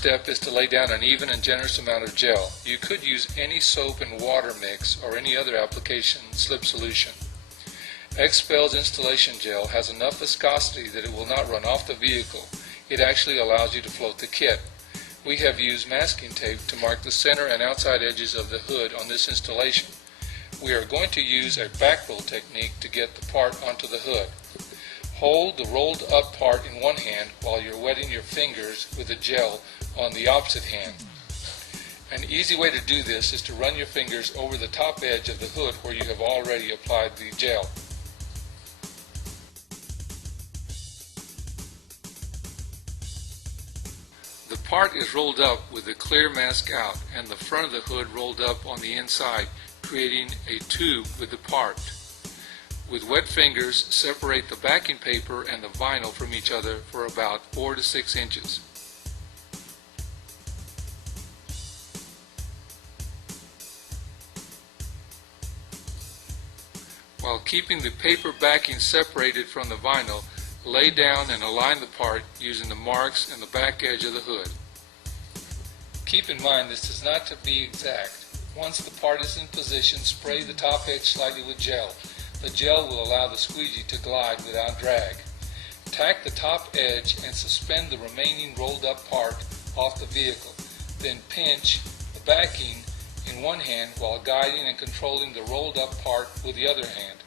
Step is to lay down an even and generous amount of gel. You could use any soap and water mix or any other application slip solution. XPEL's installation gel has enough viscosity that it will not run off the vehicle. It actually allows you to float the kit. We have used masking tape to mark the center and outside edges of the hood on this installation. We are going to use a back roll technique to get the part onto the hood. Hold the rolled up part in one hand while you're wetting your fingers with the gel on the opposite hand. An easy way to do this is to run your fingers over the top edge of the hood where you have already applied the gel. The part is rolled up with the clear mask out and the front of the hood rolled up on the inside, creating a tube with the part. With wet fingers, separate the backing paper and the vinyl from each other for about 4 to 6 inches. While keeping the paper backing separated from the vinyl, lay down and align the part using the marks in the back edge of the hood. Keep in mind this is not to be exact. Once the part is in position, spray the top edge slightly with gel. The gel will allow the squeegee to glide without drag. Tack the top edge and suspend the remaining rolled up part off the vehicle. Then pinch the backing in one hand while guiding and controlling the rolled up part with the other hand.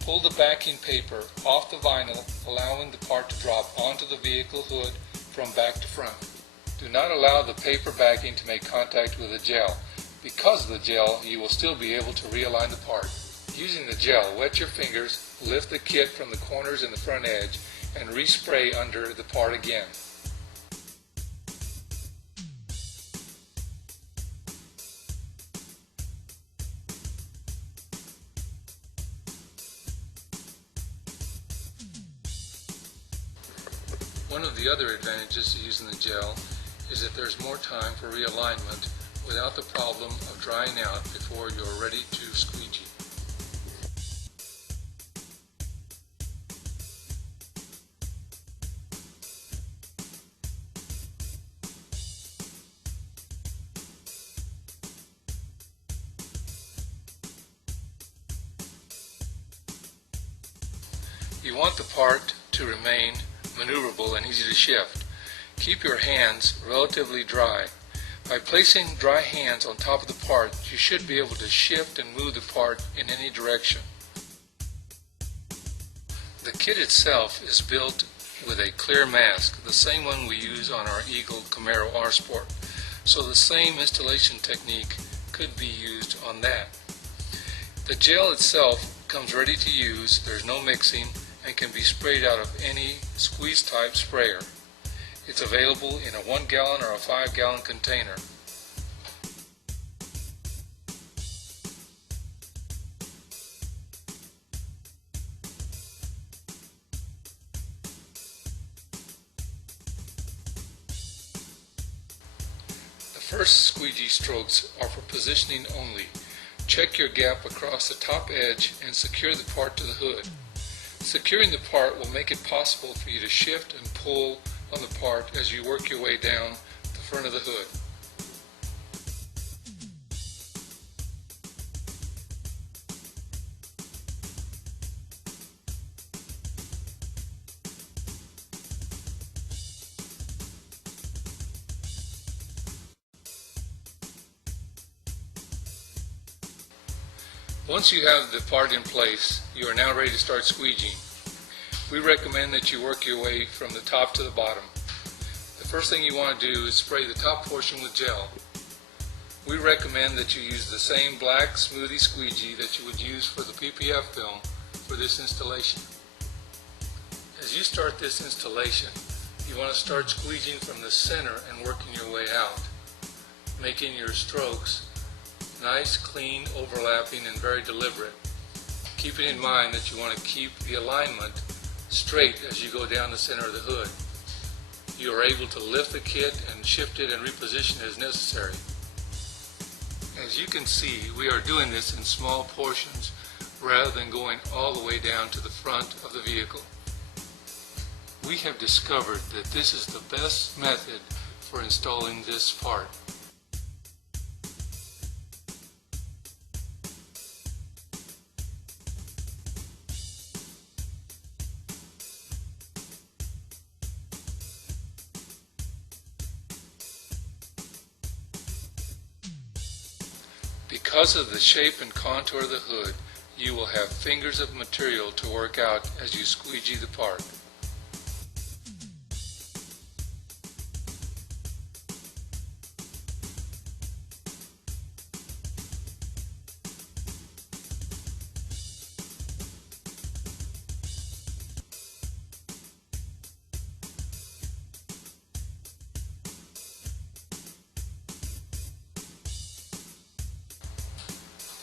Pull the backing paper off the vinyl, allowing the part to drop onto the vehicle hood from back to front. Do not allow the paper backing to make contact with the gel. Because of the gel, you will still be able to realign the part. Using the gel, wet your fingers, lift the kit from the corners in the front edge, and respray under the part again. One of the other advantages of using the gel is that there's more time for realignment without the problem of drying out before you're ready to squeegee. You want the part to remain maneuverable and easy to shift. Keep your hands relatively dry. By placing dry hands on top of the part, you should be able to shift and move the part in any direction. The kit itself is built with a clear mask, the same one we use on our Eagle Camaro R Sport, so the same installation technique could be used on that. The gel itself comes ready to use, there's no mixing, and can be sprayed out of any squeeze type sprayer. It's available in a 1 gallon or a 5 gallon container. The first squeegee strokes are for positioning only. Check your gap across the top edge and secure the part to the hood. Securing the part will make it possible for you to shift and pull on the part as you work your way down the front of the hood. Once you have the part in place, you are now ready to start squeegeeing. We recommend that you work your way from the top to the bottom. The first thing you want to do is spray the top portion with gel. We recommend that you use the same black smoothie squeegee that you would use for the PPF film for this installation. As you start this installation, you want to start squeegeeing from the center and working your way out, making your strokes nice, clean, overlapping, and very deliberate. Keeping in mind that you want to keep the alignment straight as you go down the center of the hood. You are able to lift the kit and shift it and reposition as necessary. As you can see, we are doing this in small portions rather than going all the way down to the front of the vehicle. We have discovered that this is the best method for installing this part. Because of the shape and contour of the hood, you will have fingers of material to work out as you squeegee the part.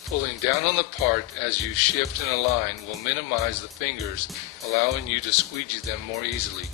Pulling down on the part as you shift and align will minimize the fingers, allowing you to squeegee them more easily.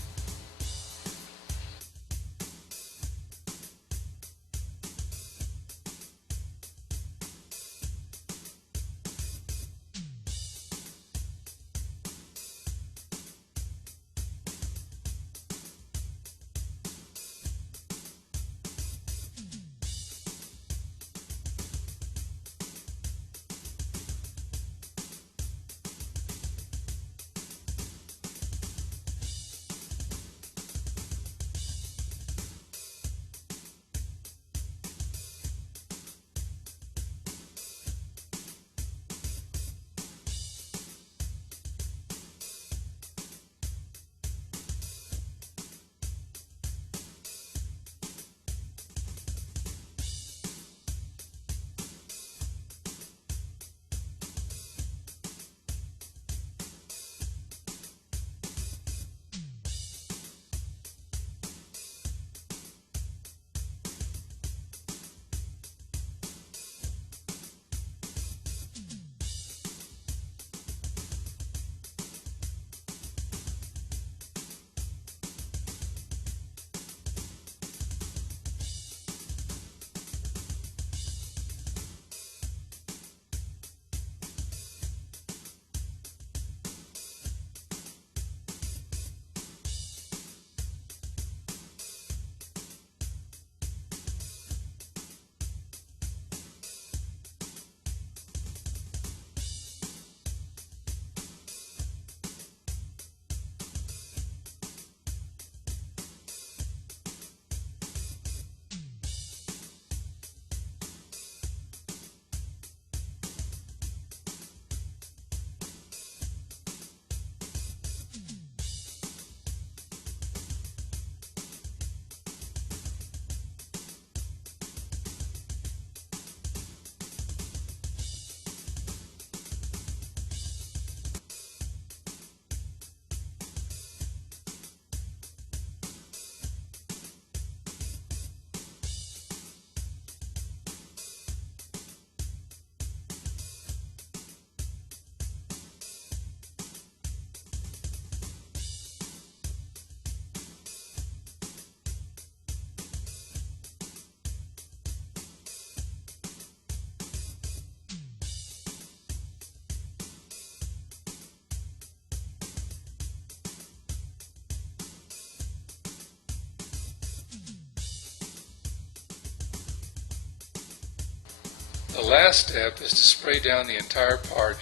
The last step is to spray down the entire part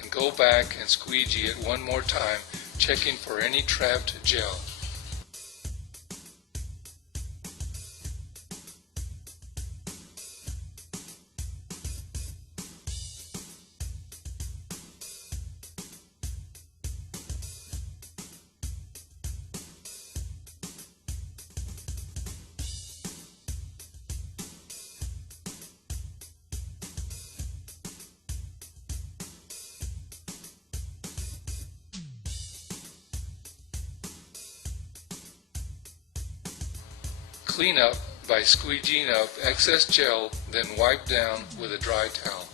and go back and squeegee it one more time, checking for any trapped gel. Clean up by squeegeeing up excess gel, then wipe down with a dry towel.